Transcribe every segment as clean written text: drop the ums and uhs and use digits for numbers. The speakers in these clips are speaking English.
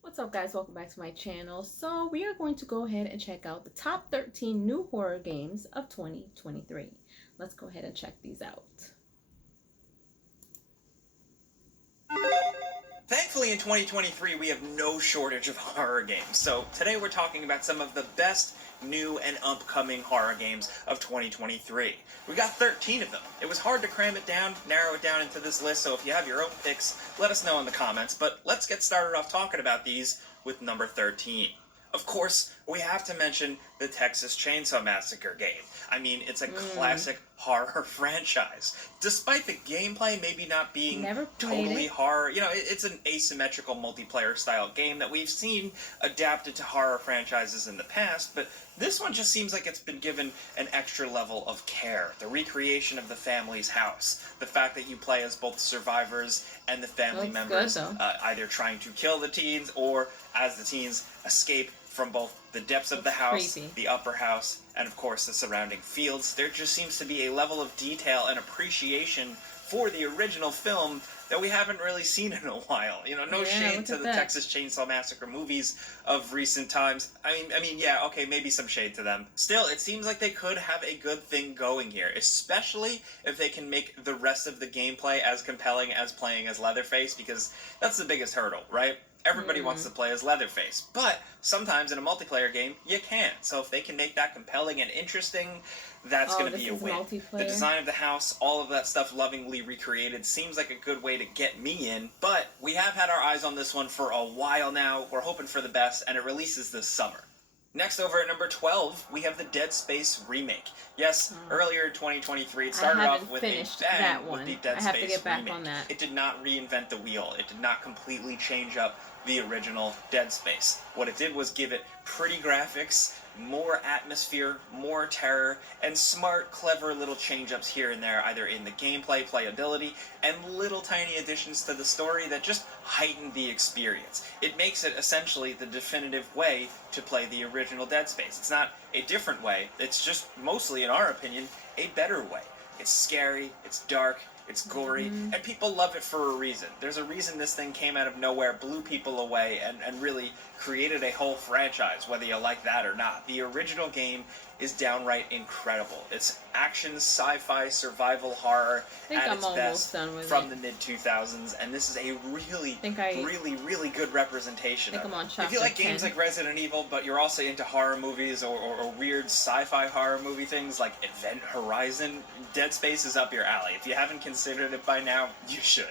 What's up, guys? Welcome back to my channel. So we are going to go ahead and check out the top 13 new horror games of 2023. Let's go ahead and check these out. Thankfully, in 2023, we have no shortage of horror games. So today we're talking about some of the best new and upcoming horror games of 2023. We got 13 of them. It was hard to cram it down, narrow it down into this list, so if you have your own picks, let us know in the comments. But let's get started off talking about these with number 13. Of course, we have to mention the Texas Chainsaw Massacre game. I mean, it's a classic horror franchise. Despite the gameplay maybe not being totally horror, you know, it's an asymmetrical multiplayer style game that we've seen adapted to horror franchises in the past, but this one just seems like it's been given an extra level of care. The recreation of the family's house, the fact that you play as both survivors and the family members, either trying to kill the teens or as the teens escape from both the depths of the house, the upper house, and of course the surrounding fields. There just seems to be a level of detail and appreciation for the original film that we haven't really seen in a while. You know, no shade to the Texas Chainsaw Massacre movies of recent times. I mean, yeah, okay, maybe some shade to them. Still, it seems like they could have a good thing going here, especially if they can make the rest of the gameplay as compelling as playing as Leatherface, because that's the biggest hurdle, right? Everybody wants to play as Leatherface, but sometimes in a multiplayer game, you can't. So if they can make that compelling and interesting, that's going to be a win. The design of the house, all of that stuff lovingly recreated, seems like a good way to get me in, but we have had our eyes on this one for a while now. We're hoping for the best, and it releases this summer. Next, over at number 12, we have the Dead Space remake. Yes, earlier in 2023, it started off with a bang with the Dead Space remake. It did not reinvent the wheel. It did not completely change up the original Dead Space. What it did was give it pretty graphics, more atmosphere, more terror, and smart, clever little change-ups here and there, either in the gameplay, playability, and little tiny additions to the story that just heighten the experience. It makes it essentially the definitive way to play the original Dead Space. It's not a different way, it's just mostly, in our opinion, a better way. It's scary, it's dark, it's gory, and people love it for a reason. There's a reason this thing came out of nowhere, blew people away, and really created a whole franchise, whether you like that or not. The original game is downright incredible. It's action, sci-fi, survival horror at its best from the mid-2000s, and this is a really good representation of it. If you like games like Resident Evil, but you're also into horror movies or weird sci-fi horror movie things like Event Horizon, Dead Space is up your alley. If you haven't considered it by now, you should.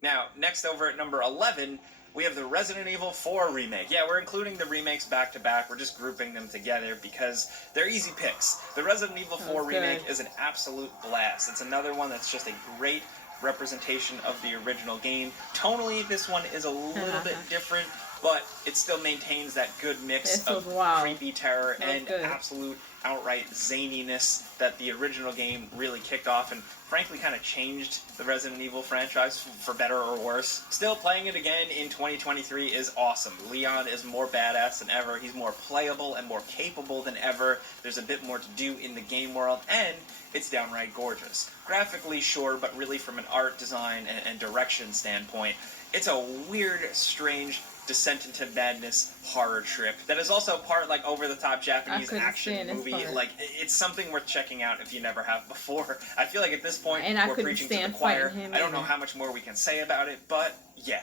Now, next over at number 11, we have the Resident Evil 4 remake. Yeah, we're including the remakes back to back. We're just grouping them together because they're easy picks. The Resident Evil 4 remake is an absolute blast. It's another one that's just a great representation of the original game. Tonally, this one is a little bit different, but it still maintains that good mix of creepy terror and absolute outright zaniness that the original game really kicked off and frankly kind of changed the Resident Evil franchise for better or worse. Still, playing it again in 2023 is awesome. Leon is more badass than ever. He's more playable and more capable than ever. There's a bit more to do in the game world, and it's downright gorgeous. Graphically, sure, but really from an art design and direction standpoint, it's a weird, strange, descent into madness horror trip that is also part like over-the-top Japanese action movie. Like, it's something worth checking out if you never have before. I feel like at this point we're preaching to the choir. I don't know how much more we can say about it, but yeah.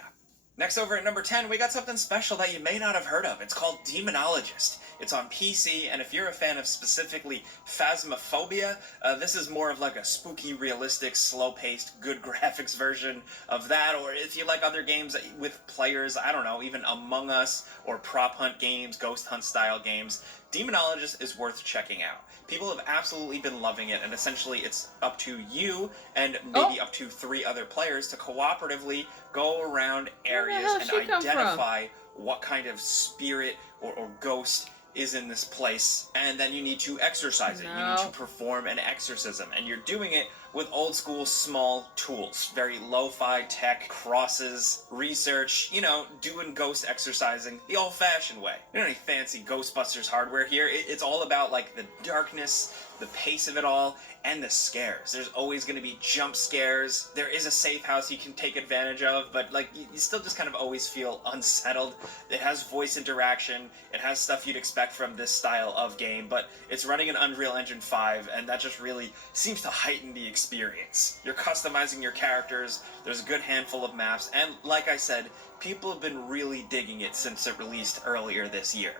Next, over at number 10, we got something special that you may not have heard of. It's called Demonologist. It's on PC, and if you're a fan of specifically Phasmophobia, this is more of like a spooky, realistic, slow-paced, good graphics version of that, or if you like other games with players, I don't know, even Among Us, or prop hunt games, ghost hunt style games, Demonologist is worth checking out. People have absolutely been loving it, and essentially it's up to you and maybe up to 3 other players to cooperatively go around areas and identify what kind of spirit or ghost is in this place, and then you need to exorcise it. You need to perform an exorcism, and you're doing it with old school small tools. Very lo-fi tech, crosses, research, you know, doing ghost exercising the old-fashioned way. You don't need fancy Ghostbusters hardware here. It's all about like the darkness, the pace of it all, and the scares. There's always going to be jump scares. There is a safe house you can take advantage of, but like you still just kind of always feel unsettled. It has voice interaction. It has stuff you'd expect from this style of game, but it's running in Unreal Engine 5, and that just really seems to heighten the experience. You're customizing your characters. There's a good handful of maps, and like I said, people have been really digging it since it released earlier this year.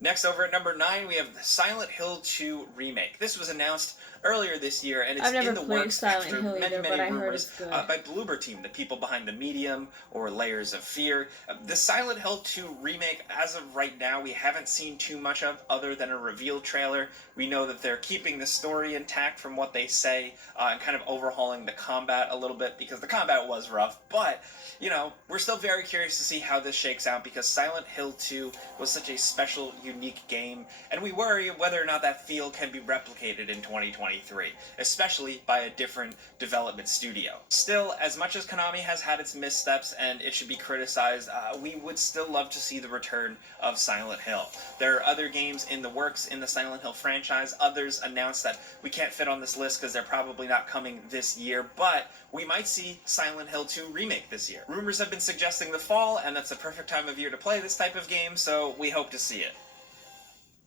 Next, over at number 9, we have the Silent Hill 2 remake. This was announced earlier this year, and it's in the works after many rumors by Bloober Team, the people behind The Medium or Layers of Fear. The Silent Hill 2 remake, as of right now, we haven't seen too much of other than a reveal trailer. We know that they're keeping the story intact from what they say, and kind of overhauling the combat a little bit, because the combat was rough, but you know, we're still very curious to see how this shakes out, because Silent Hill 2 was such a special, unique game, and we worry whether or not that feel can be replicated in 2023, especially by a different development studio. Still, as much as Konami has had its missteps and it should be criticized, we would still love to see the return of Silent Hill. There are other games in the works in the Silent Hill franchise. Others announced that we can't fit on this list because they're probably not coming this year, but we might see Silent Hill 2 remake this year. Rumors have been suggesting the fall, and that's the perfect time of year to play this type of game, so we hope to see it.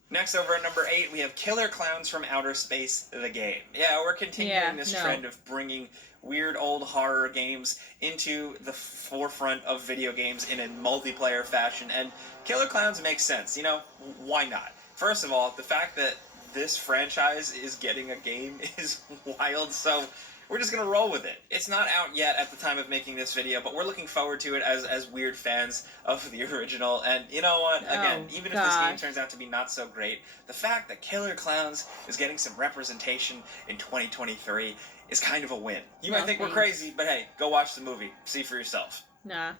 Next, over at number 8, we have Killer Klowns from Outer Space, the game. Yeah, we're continuing this trend of bringing weird old horror games into the forefront of video games in a multiplayer fashion, and Killer Klowns makes sense. You know, why not? First of all, the fact that this franchise is getting a game is wild, so we're just gonna roll with it. It's not out yet at the time of making this video, but we're looking forward to it as weird fans of the original. And you know what? Again, even if this game turns out to be not so great, the fact that Killer Klowns is getting some representation in 2023 is kind of a win. You might think we're crazy, but hey, go watch the movie. See for yourself. Nah.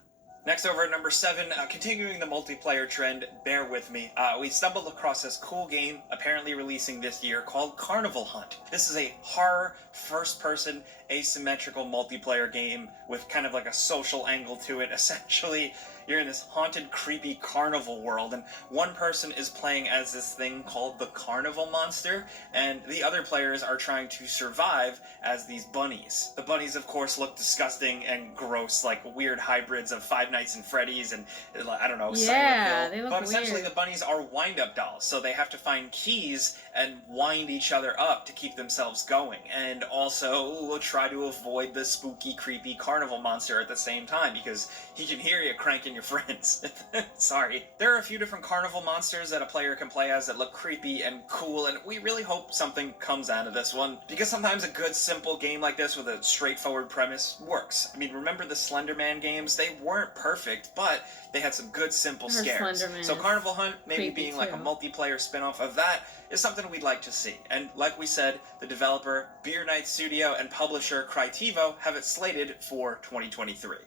Next, over at number 7, continuing the multiplayer trend, bear with me, we stumbled across this cool game, apparently releasing this year, called Carnival Hunt. This is a horror, first-person, asymmetrical multiplayer game with kind of like a social angle to it. Essentially, you're in this haunted, creepy carnival world, and one person is playing as this thing called the Carnival Monster, and the other players are trying to survive as these bunnies. The bunnies, of course, look disgusting and gross, like weird hybrids of Five Nights at Freddy's and, I don't know, Silent Hill. But essentially the bunnies are wind-up dolls, so they have to find keys and wind each other up to keep themselves going, and also try to avoid the spooky, creepy carnival monster at the same time, because he can hear you cranking your friends. Sorry. There are a few different carnival monsters that a player can play as that look creepy and cool, and we really hope something comes out of this one, because sometimes a good, simple game like this with a straightforward premise works. I mean, remember the Slender Man games? They weren't perfect, but they had some good, simple scares. So Carnival Hunt, maybe being like a multiplayer spin-off of that, is something we'd like to see. And like we said, the developer, Beer Night Studio, and publisher Crytivo have it slated for 2023.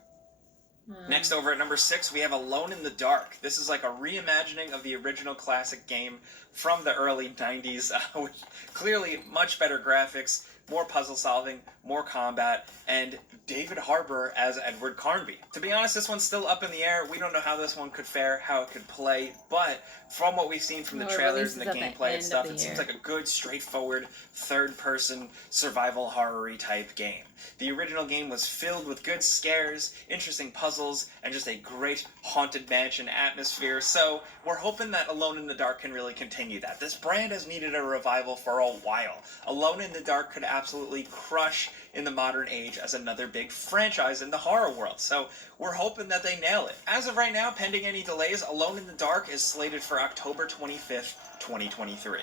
Next, over at number 6, we have Alone in the Dark. This is like a reimagining of the original classic game from the early 90s, with clearly much better graphics, more puzzle solving, more combat, and David Harbour as Edward Carnby. To be honest, this one's still up in the air. We don't know how this one could fare, how it could play, but from what we've seen from the trailers and the gameplay and stuff, it seems like a good, straightforward, third-person, survival horror-y type game. The original game was filled with good scares, interesting puzzles, and just a great haunted mansion atmosphere, so we're hoping that Alone in the Dark can really continue that. This brand has needed a revival for a while. Alone in the Dark could absolutely crush in the modern age as another big franchise in the horror world, so we're hoping that they nail it. As of right now, pending any delays, Alone in the Dark is slated for October 25th, 2023.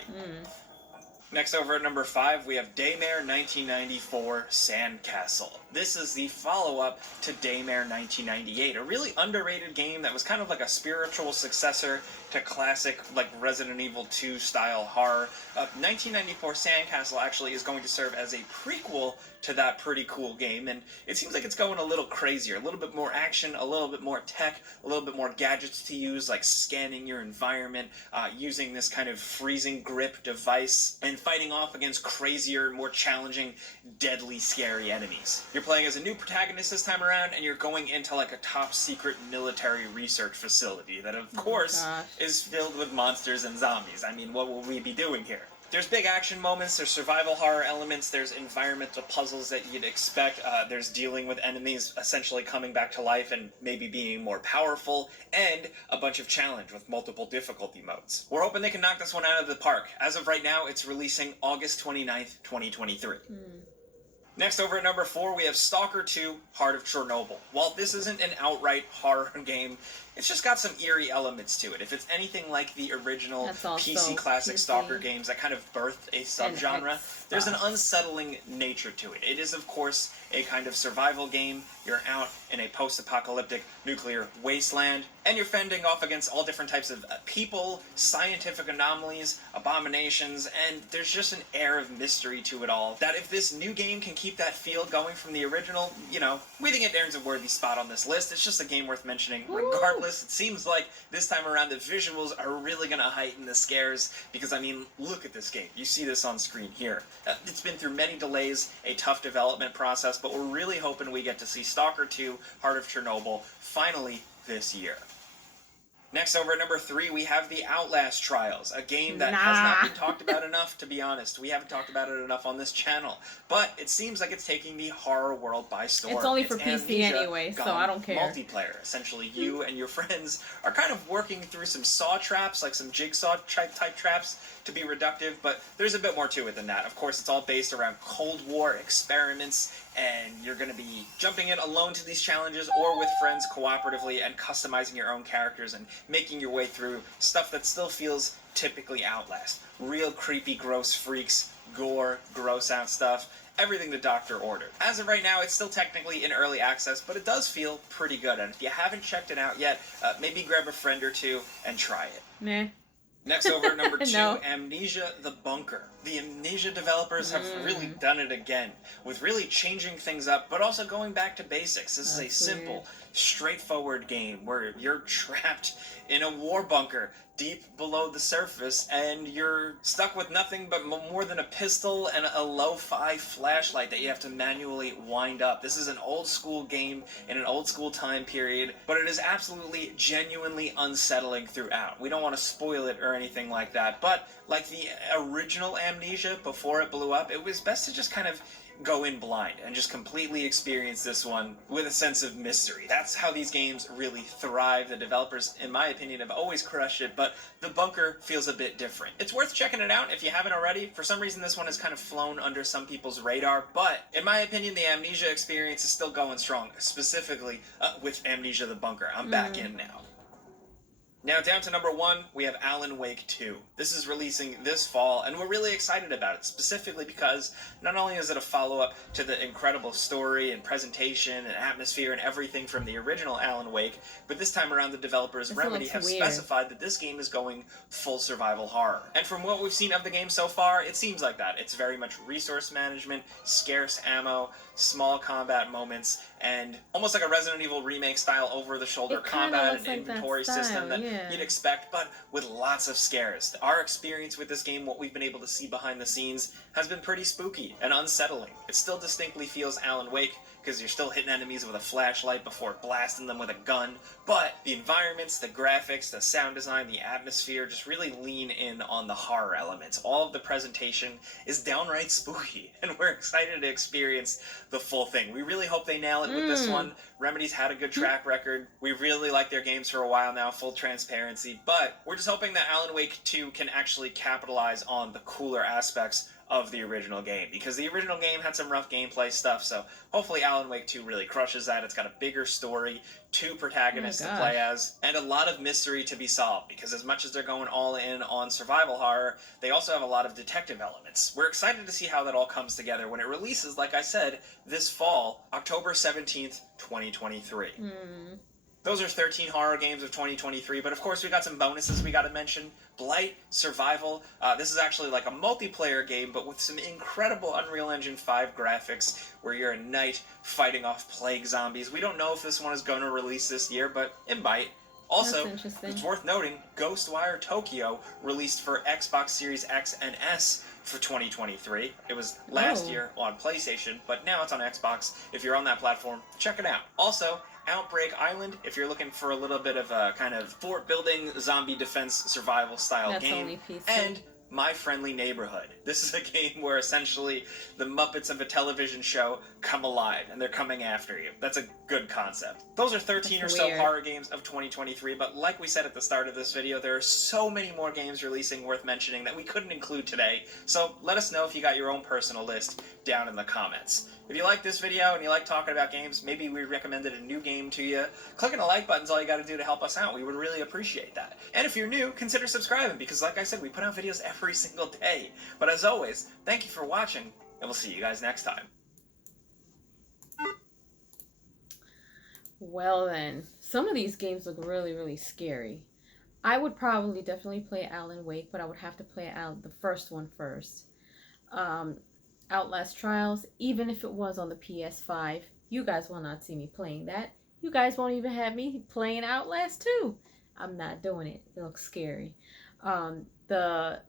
Next, over at number 5, we have Daymare 1994 Sandcastle. This is the follow-up to Daymare 1998, a really underrated game that was kind of like a spiritual successor to classic, like, Resident Evil 2 style horror. 1994 Sandcastle actually is going to serve as a prequel to that pretty cool game, and it seems like it's going a little crazier, a little bit more action, a little bit more tech, a little bit more gadgets to use, like scanning your environment, using this kind of freezing grip device, and fighting off against crazier, more challenging, deadly, scary enemies. You're playing as a new protagonist this time around, and you're going into like a top secret military research facility that, of course, is filled with monsters and zombies. I mean, what will we be doing here? There's big action moments, there's survival horror elements, there's environmental puzzles that you'd expect, there's dealing with enemies essentially coming back to life and maybe being more powerful, and a bunch of challenge with multiple difficulty modes. We're hoping they can knock this one out of the park. As of right now, it's releasing August 29th, 2023. Next, over at number 4, we have Stalker 2, Heart of Chernobyl. While this isn't an outright horror game, it's just got some eerie elements to it. If it's anything like the original PC classic Stalker games that kind of birthed a subgenre, there's an unsettling nature to it. It is, of course, a kind of survival game. You're out in a post-apocalyptic nuclear wasteland, and you're fending off against all different types of people, scientific anomalies, abominations, and there's just an air of mystery to it all that if this new game can keep that feel going from the original, you know, we think it earns a worthy spot on this list. It's just a game worth mentioning. Regardless, it seems like this time around the visuals are really going to heighten the scares because, I mean, look at this game. You see this on screen here. It's been through many delays, a tough development process, but we're really hoping we get to see Stalker 2, Heart of Chernobyl, finally this year. Next, over at number 3, we have the Outlast Trials, a game that has not been talked about enough, to be honest. We haven't talked about it enough on this channel, but it seems like it's taking the horror world by storm. It's only for PC anyway, so I don't care. Multiplayer. Essentially, you and your friends are kind of working through some saw traps, like some jigsaw type traps, to be reductive, but there's a bit more to it than that. Of course, it's all based around Cold War experiments, and you're going to be jumping in alone to these challenges or with friends cooperatively and customizing your own characters and making your way through stuff that still feels typically Outlast. Real creepy, gross freaks, gore, gross out stuff, everything the doctor ordered. As of right now, it's still technically in early access, but it does feel pretty good, and if you haven't checked it out yet, maybe grab a friend or two and try it. Nah. Next, over at number 2, Amnesia The Bunker. The Amnesia developers have really done it again, with really changing things up, but also going back to basics. This is a simple, straightforward game where you're trapped in a war bunker deep below the surface, and you're stuck with nothing but more than a pistol and a lo-fi flashlight that you have to manually wind up. This is an old-school game in an old-school time period, but it is absolutely, genuinely unsettling throughout. We don't want to spoil it or anything like that, but like the original Amnesia before it blew up, it was best to just kind of go in blind and just completely experience this one with a sense of mystery. That's how these games really thrive. The developers, in my opinion, have always crushed it, but The Bunker feels a bit different. It's worth checking it out if you haven't already. For some reason, this one has kind of flown under some people's radar, but in my opinion, the Amnesia experience is still going strong, specifically with Amnesia The Bunker. I'm back in now. Now, down to number 1, we have Alan Wake 2. This is releasing this fall, and we're really excited about it, specifically because not only is it a follow-up to the incredible story and presentation and atmosphere and everything from the original Alan Wake, but this time around the developers, Remedy, have specified that this game is going full survival horror. And from what we've seen of the game so far, it seems like that. It's very much resource management, scarce ammo, small combat moments, and almost like a Resident Evil remake style over-the-shoulder combat and inventory system that you'd expect, but with lots of scares. Our experience with this game, what we've been able to see behind the scenes, has been pretty spooky and unsettling. It still distinctly feels Alan Wake, because you're still hitting enemies with a flashlight before blasting them with a gun, but the environments, the graphics, the sound design, the atmosphere just really lean in on the horror elements. All of the presentation is downright spooky, and we're excited to experience the full thing. We really hope they nail it with this one. Remedy's had a good track record. We really like their games for a while now, full transparency, but we're just hoping that Alan Wake 2 can actually capitalize on the cooler aspects of the original game, because the original game had some rough gameplay stuff, so hopefully Alan Wake 2 really crushes that. It's got a bigger story, 2 protagonists to play as, and a lot of mystery to be solved, because as much as they're going all in on survival horror, they also have a lot of detective elements. We're excited to see how that all comes together when it releases, like I said, this fall, October 17th, 2023. Those are 13 horror games of 2023, but of course we got some bonuses we got to mention. Blight, Survival. This is actually like a multiplayer game, but with some incredible Unreal Engine 5 graphics where you're a knight fighting off plague zombies. We don't know if this one is going to release this year, but it might. Also, it's worth noting, Ghostwire Tokyo released for Xbox Series X and S for 2023. It was last year on PlayStation, but now it's on Xbox. If you're on that platform, check it out. Also, Outbreak Island, if you're looking for a little bit of a kind of fort building, zombie defense, survival style game. And My Friendly Neighborhood. This is a game where essentially the Muppets of a television show come alive and they're coming after you. That's a good concept. Those are 13 or so horror games of 2023, but like we said at the start of this video, there are so many more games releasing worth mentioning that we couldn't include today, so let us know if you got your own personal list down in the comments. If you like this video and you like talking about games, maybe we recommended a new game to you, clicking the like button's all you gotta do to help us out. We would really appreciate that. And if you're new, consider subscribing, because like I said, we put out videos every single day. But as always, thank you for watching, and we'll see you guys next time. Well then, some of these games look really, really scary. I would probably definitely play Alan Wake, but I would have to play out the first one first. Outlast Trials, even if it was on the PS5, you guys will not see me playing that. You guys won't even have me playing Outlast 2. I'm not doing it. It looks scary. The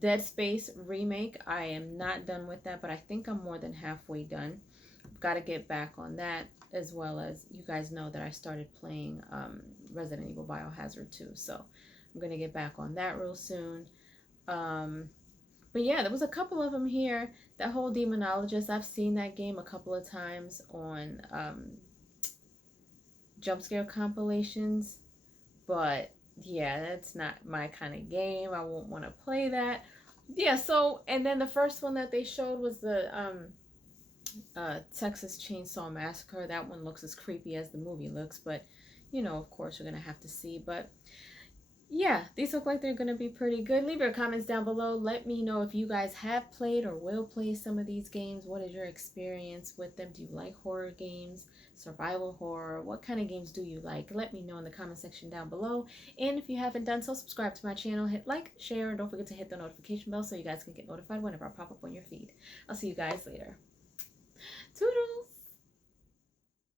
Dead Space remake, I am not done with that, but I think I'm more than halfway done. Got to get back on that, as well as you guys know that I started playing Resident Evil Biohazard 2, so I'm going to get back on that real soon. But yeah, there was a couple of them here. That whole Demonologist, I've seen that game a couple of times on jump scare compilations, but yeah, that's not my kind of game. I won't want to play that. Yeah, so, and then the first one that they showed was the Texas Chainsaw Massacre. That one looks as creepy as the movie looks, but you know, of course, we're gonna have to see. But yeah, these look like they're gonna be pretty good. Leave your comments down below. Let me know if you guys have played or will play some of these games. What is your experience with them? Do you like horror games, survival horror? What kind of games do you like? Let me know in the comment section down below. And if you haven't done so, subscribe to my channel, hit like, share, and don't forget to hit the notification bell so you guys can get notified whenever I pop up on your feed. I'll see you guys later. Toodles!